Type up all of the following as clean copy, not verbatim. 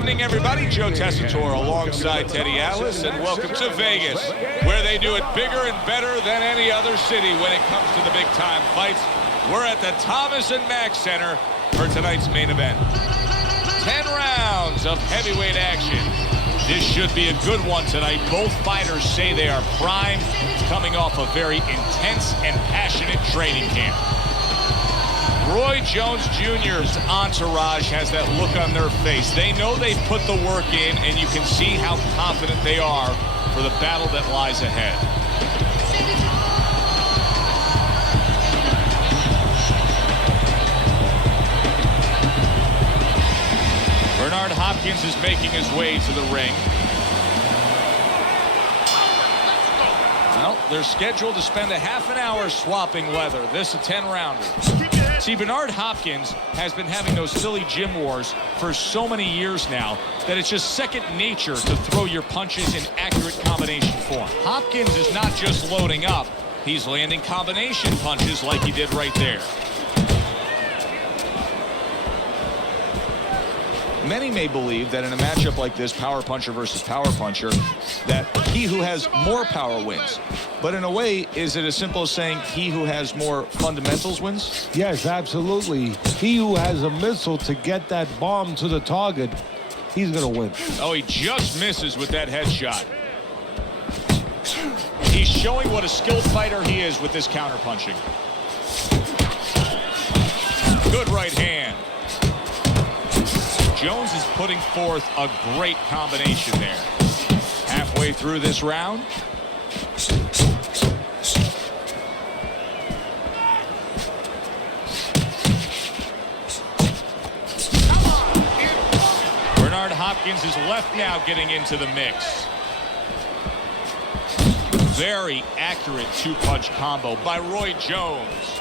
evening, everybody. Joe Tessitore alongside Teddy Atlas, and welcome to Vegas, where they do it bigger and better than any other city when it comes to the big-time fights. We're at the Thomas and Mack Center for tonight's main event. 10 rounds of heavyweight action. This should be a good one tonight. Both fighters say they are primed, coming off a very intense and passionate training camp. Roy Jones Jr.'s entourage has that look on their face. They know they've put the work in, and you can see how confident they are for the battle that lies ahead. Bernard Hopkins is making his way to the ring. Well, they're scheduled to spend a half an hour swapping leather. This a 10-rounder. See, Bernard Hopkins has been having those silly gym wars for so many years now that it's just second nature to throw your punches in accurate combination form. Hopkins is not just loading up, he's landing combination punches like he did right there. Many may believe that in a matchup like this, power puncher versus power puncher, that he who has more power wins. But in a way, is it as simple as saying he who has more fundamentals wins? Yes, absolutely. He who has a missile to get that bomb to the target, he's going to win. Oh, he just misses with that headshot. He's showing what a skilled fighter he is with this counterpunching. Good right hand. Jones is putting forth a great combination there. Halfway through this round. Bernard Hopkins is left now getting into the mix. Very accurate two-punch combo by Roy Jones.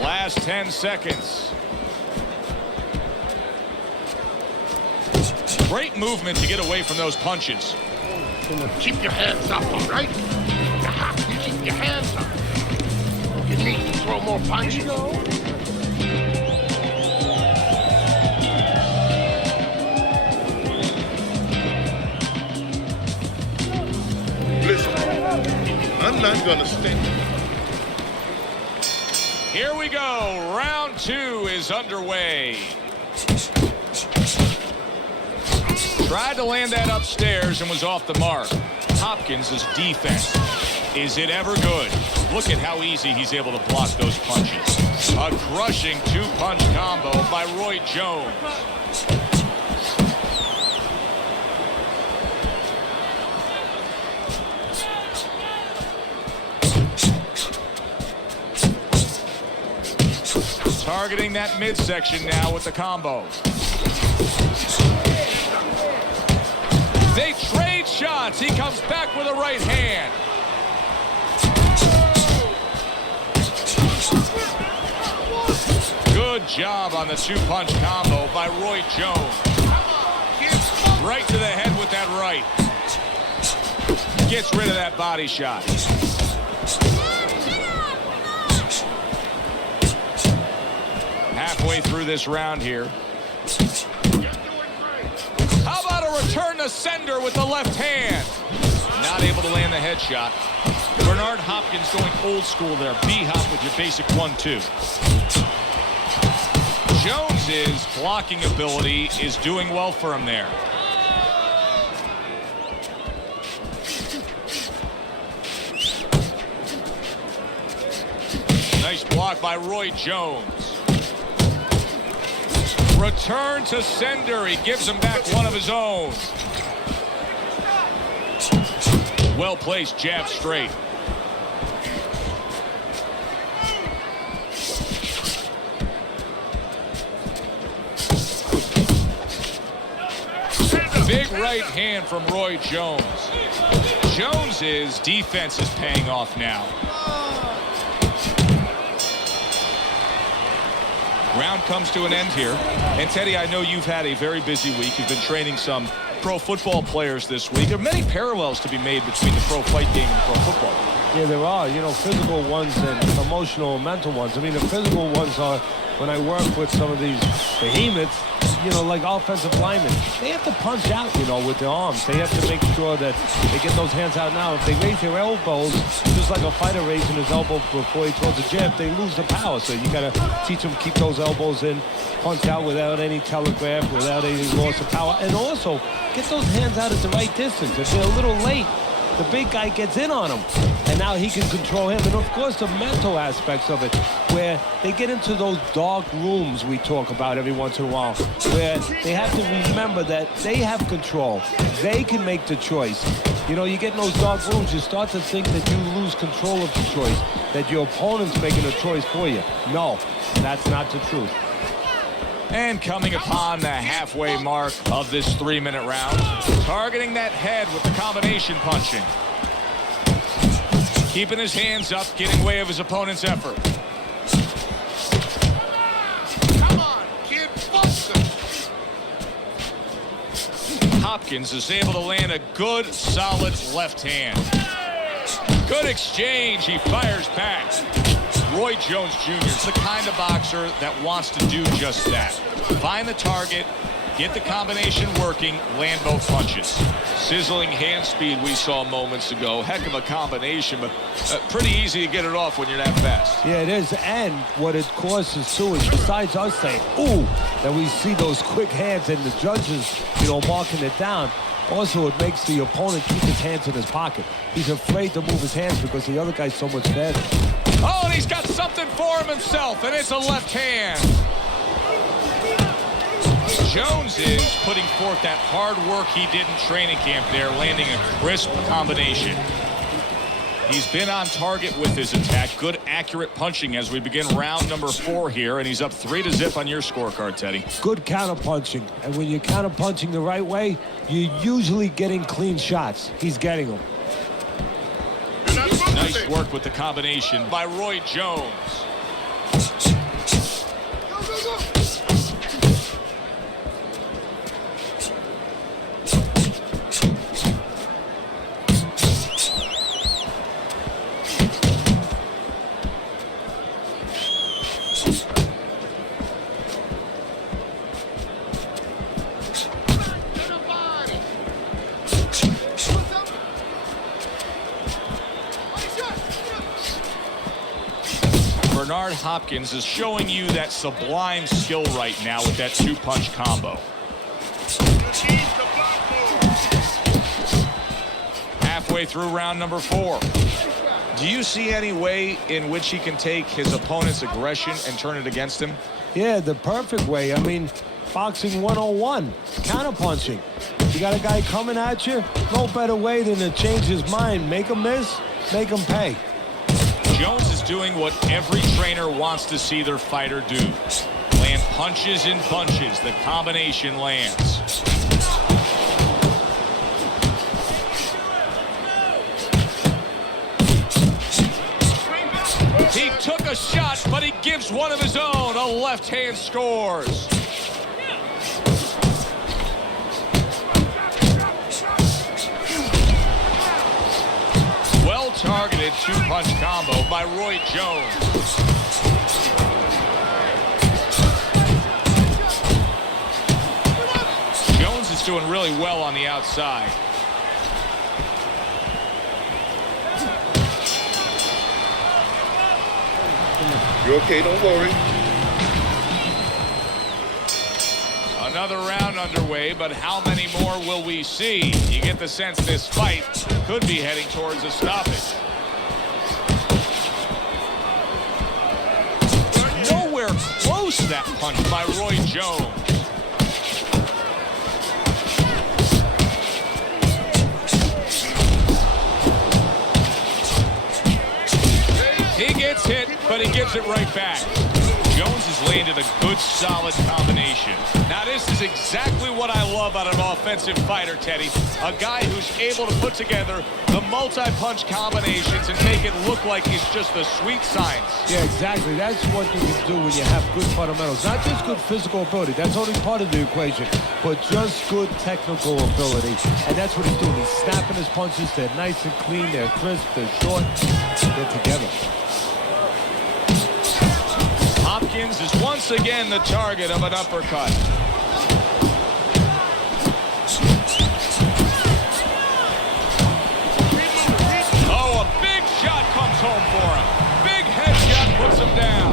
Last 10 seconds. Great movement to get away from those punches. Keep your hands up, all right? You have to keep your hands up. You need to throw more punches. Listen, I'm not gonna stay. Here we go. Round 2 is underway. Tried to land that upstairs and was off the mark. Hopkins' defense. Is it ever good? Look at how easy he's able to block those punches. A crushing two-punch combo by Roy Jones. Targeting that midsection now with the combo. They trade shots. He comes back with a right hand. Good job on the two-punch combo by Roy Jones. Right to the head with that right. Gets rid of that body shot. Halfway through this round here. How about a return to sender with the left hand? Not able to land the headshot. Bernard Hopkins going old school there. B-hop with your basic 1-2. Jones's blocking ability is doing well for him there. Nice block by Roy Jones. Return to sender. He gives him back one of his own. Well-placed jab straight. Big right hand from Roy Jones. Jones's defense is paying off now. Round comes to an end here. And Teddy, I know you've had a very busy week. You've been training some pro football players this week. There are many parallels to be made between the pro fight game and pro football. Yeah, there are. You know, physical ones and emotional and mental ones. I mean, the physical ones are when I work with some of these behemoths, you know, like offensive linemen. They have to punch out, you know, with their arms. They have to make sure that they get those hands out now. If they raise their elbows, just like a fighter raising his elbow before he throws a jab, they lose the power. So you got to teach them keep those elbows in, punch out without any telegraph, without any loss of power. And also, get those hands out at the right distance. If they're a little late, the big guy gets in on him, and now he can control him. And of course, the mental aspects of it, where they get into those dark rooms we talk about every once in a while, where they have to remember that they have control. They can make the choice. You know, you get in those dark rooms, you start to think that you lose control of the choice, that your opponent's making a choice for you. No, that's not the truth. And coming upon the halfway mark of this 3-minute round, targeting that head with the combination punching. Keeping his hands up, getting way of his opponent's effort. Come on, kid, bust him. Hopkins is able to land a good, solid left hand. Good exchange. He fires back. Roy Jones Jr. is the kind of boxer that wants to do just that. Find the target, get the combination working, land both punches. Sizzling hand speed we saw moments ago. Heck of a combination, but pretty easy to get it off when you're that fast. Yeah, it is. And what it causes too is, besides us saying, ooh, that we see those quick hands and the judges, you know, marking it down, also it makes the opponent keep his hands in his pocket. He's afraid to move his hands because the other guy's so much better. Oh, and he's got something for him himself, and it's a left hand. Jones is putting forth that hard work he did in training camp there, landing a crisp combination. He's been on target with his attack. Good, accurate punching as we begin round number 4 here, and he's up 3-0 on your scorecard, Teddy. Good counter punching, and when you're counter punching the right way, you're usually getting clean shots. He's getting them. Nice work with the combination by Roy Jones. Go, go, go. Bernard Hopkins is showing you that sublime skill right now with that 2-punch combo. Halfway through round number 4. Do you see any way in which he can take his opponent's aggression and turn it against him? Yeah, the perfect way. I mean, boxing 101, counterpunching. You got a guy coming at you, no better way than to change his mind. Make him miss, make him pay. Jones is doing what every trainer wants to see their fighter do. Land punches in bunches. The combination lands. He took a shot, but he gives one of his own. A left hand scores. Well-targeted 2-punch combo by Roy Jones. Jones is doing really well on the outside. You're okay, don't worry. Another round underway, but how many more will we see? You get the sense this fight could be heading towards a stoppage. Nowhere close that punch by Roy Jones. He gets hit, but he gives it right back. Jones Jones has landed a good, solid combination. Now, this is exactly what I love out of an offensive fighter, Teddy. A guy who's able to put together the multi-punch combinations and make it look like it's just a sweet science. Yeah, exactly. That's what you can do when you have good fundamentals. Not just good physical ability. That's only part of the equation. But just good technical ability. And that's what he's doing. He's snapping his punches. They're nice and clean. They're crisp. They're short. They're together. Hopkins is once again the target of an uppercut. Oh, a big shot comes home for him. Big headshot puts him down.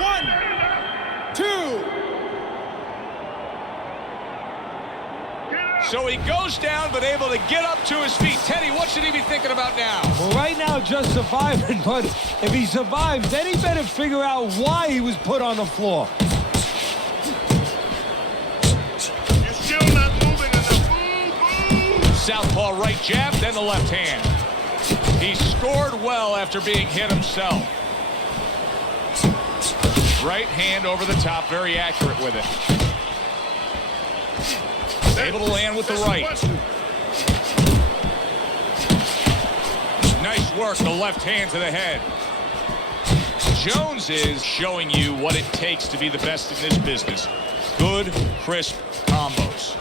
1, 2. So he goes down, but able to get up to his feet. Teddy, what should he be thinking about now? Well, right now, just surviving. But if he survives, then he better figure out why he was put on the floor. You're still not moving enough. Southpaw right jab, then the left hand. He scored well after being hit himself. Right hand over the top, very accurate with it. Able to land with the right. Nice work, the left hand to the head. Jones is showing you what it takes to be the best in this business. Good, crisp combos.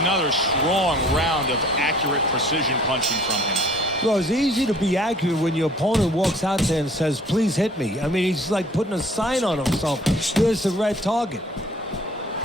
Another strong round of accurate precision punching from him. Well, it's easy to be accurate when your opponent walks out there and says, please hit me. I mean, he's like putting a sign on himself. Here's the red target.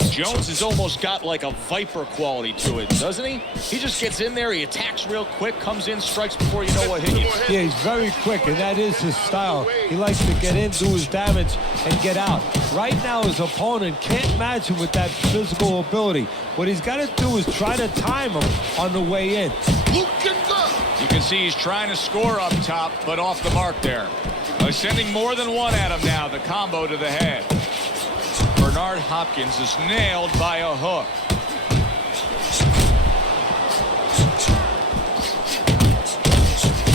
Jones has almost got like a viper quality to it, doesn't he? He just gets in there, he attacks real quick, comes in, strikes before you know what hit you. Yeah, he's very quick, and that is his style. He likes to get in, do his damage, and get out. Right now, his opponent can't match him with that physical ability. What he's got to do is try to time him on the way in. You can see he's trying to score up top, but off the mark there. Sending more than one at him now, the combo to the head. Bernard Hopkins is nailed by a hook.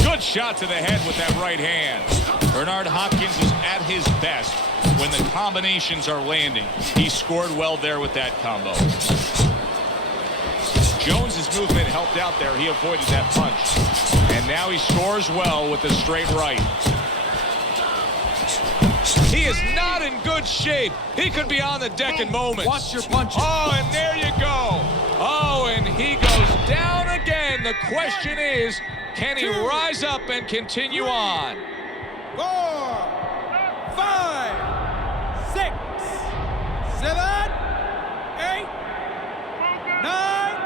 Good shot to the head with that right hand. Bernard Hopkins is at his best when the combinations are landing. He scored well there with that combo. Jones's movement helped out there. He avoided that punch. And now he scores well with the straight right. He is not in good shape. He could be on the deck in moments. Watch your punches. Oh, and there you go. Oh, and he goes down again. The question is, can he rise up and continue on? 4, 5, 6, 7, 8, 9.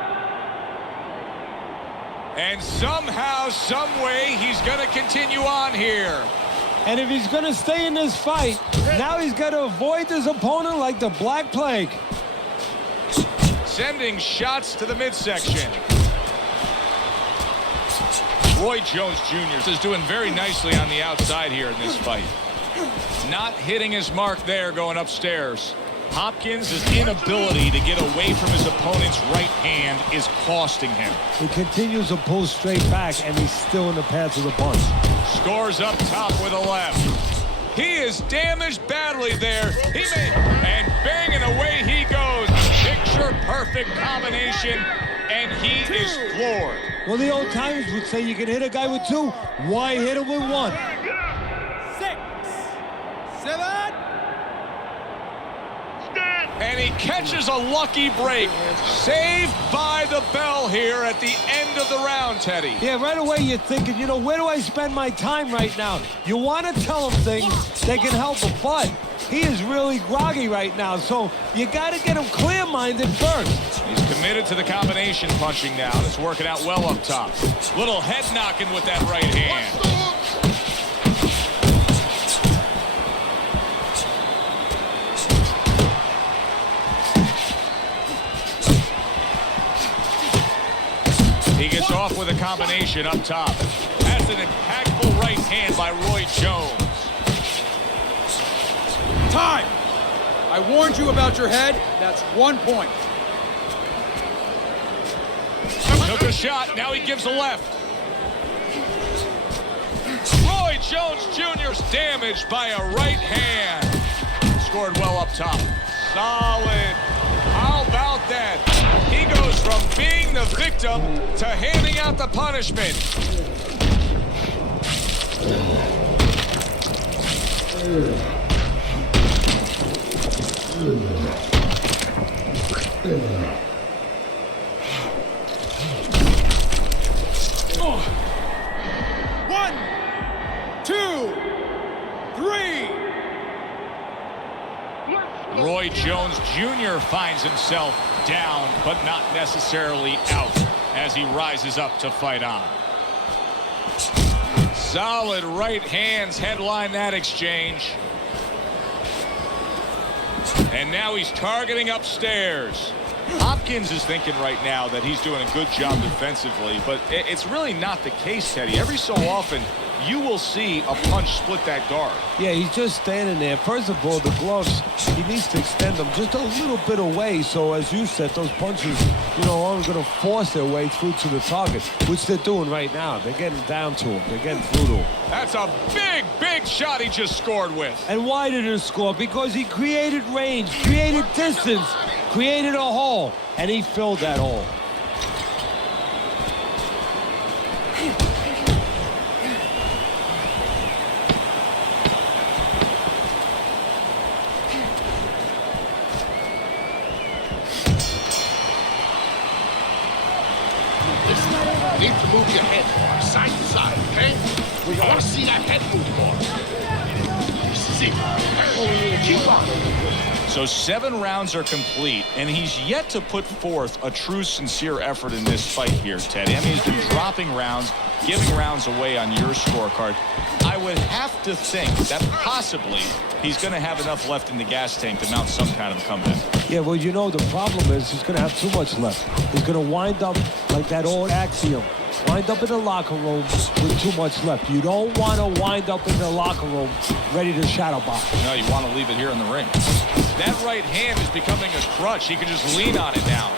And somehow, some way, he's going to continue on here. And if he's going to stay in this fight, now he's got to avoid his opponent like the Black Plague. Sending shots to the midsection. Roy Jones Jr. is doing very nicely on the outside here in this fight. Not hitting his mark there going upstairs. Hopkins' inability to get away from his opponent's right hand is costing him. He continues to pull straight back, and he's still in the path of the punch. Scores up top with a left. He is damaged badly there. And banging away he goes. Picture perfect combination, and he is floored. Well, the old timers would say you can hit a guy with two. Why hit him with one? 6, 7. And he catches a lucky break. Saved by the bell here at the end of the round, Teddy. Yeah, right away you're thinking, you know, where do I spend my time right now? You want to tell him things that can help him, but he is really groggy right now, so you got to get him clear-minded first. He's committed to the combination punching now. It's working out well up top. Little head knocking with that right hand. He gets off with a combination up top. That's an impactful right hand by Roy Jones. Time. I warned you about your head. That's 1 point. Took a shot. Now he gives a left. Jones Jr.'s damaged by a right hand. Scored well up top. Solid. How about that? He goes from being the victim to handing out the punishment. One, two, three. Roy Jones Jr. finds himself down, but not necessarily out, as he rises up to fight on. Solid right hands headline that exchange. And now he's targeting upstairs. Hopkins is thinking right now that he's doing a good job defensively, but it's really not the case, Teddy. Every so often, you will see a punch split that guard. Yeah, he's just standing there. First of all, the gloves, he needs to extend them just a little bit away. So, as you said, those punches, aren't going to force their way through to the target, which they're doing right now. They're getting down to him. They're getting through to him. That's a big, big shot he just scored with. And why did he score? Because he created range, created distance, created a hole, and he filled that hole. Listen, you need to move your head more, side to side, okay? I want to see that head move more. See, keep on. So 7 rounds are complete, and he's yet to put forth a true, sincere effort in this fight here, Teddy. I mean, he's been dropping rounds, giving rounds away on your scorecard. I would have to think that possibly he's going to have enough left in the gas tank to mount some kind of a comeback. Yeah, well, the problem is he's going to have too much left. He's going to wind up like that old axiom. Wind up in the locker room with too much left. You don't want to wind up in the locker room ready to shadow box. No, you want to leave it here in the ring. That right hand is becoming a crutch. He can just lean on it now.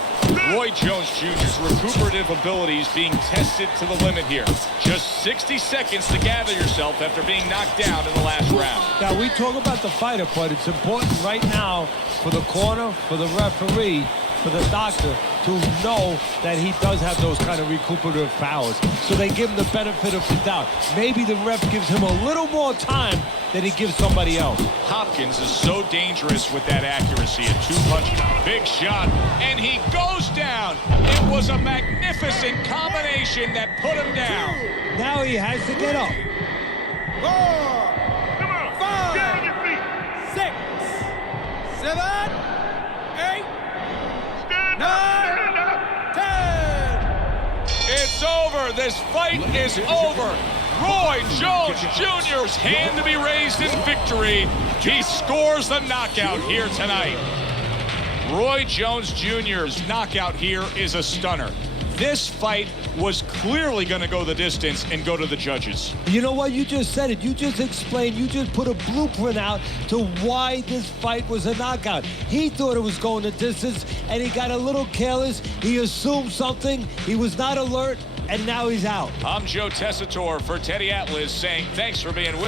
Roy Jones Jr.'s recuperative abilities being tested to the limit here. Just 60 seconds to gather yourself after being knocked down in the last round. Now, we talk about the fighter, but it's important right now for the corner, for the referee, for the doctor to know that he does have those kind of recuperative powers. So they give him the benefit of the doubt. Maybe the ref gives him a little more time than he gives somebody else. Hopkins is so dangerous with that accuracy. A 2-punch, big shot, and he goes down. It was a magnificent combination that put him down. Now he has to get up. 4, 5, 6, 7, 8, 9, 10. It's over. This fight is over. Roy Jones Jr.'s hand to be raised in victory. He scores the knockout here tonight. Roy Jones Jr.'s knockout here is a stunner. This fight was clearly going to go the distance and go to the judges. You know what? You just said it. You just explained. You just put a blueprint out to why this fight was a knockout. He thought it was going the distance, and he got a little careless. He assumed something. He was not alert, and now he's out. I'm Joe Tessitore for Teddy Atlas saying thanks for being with us.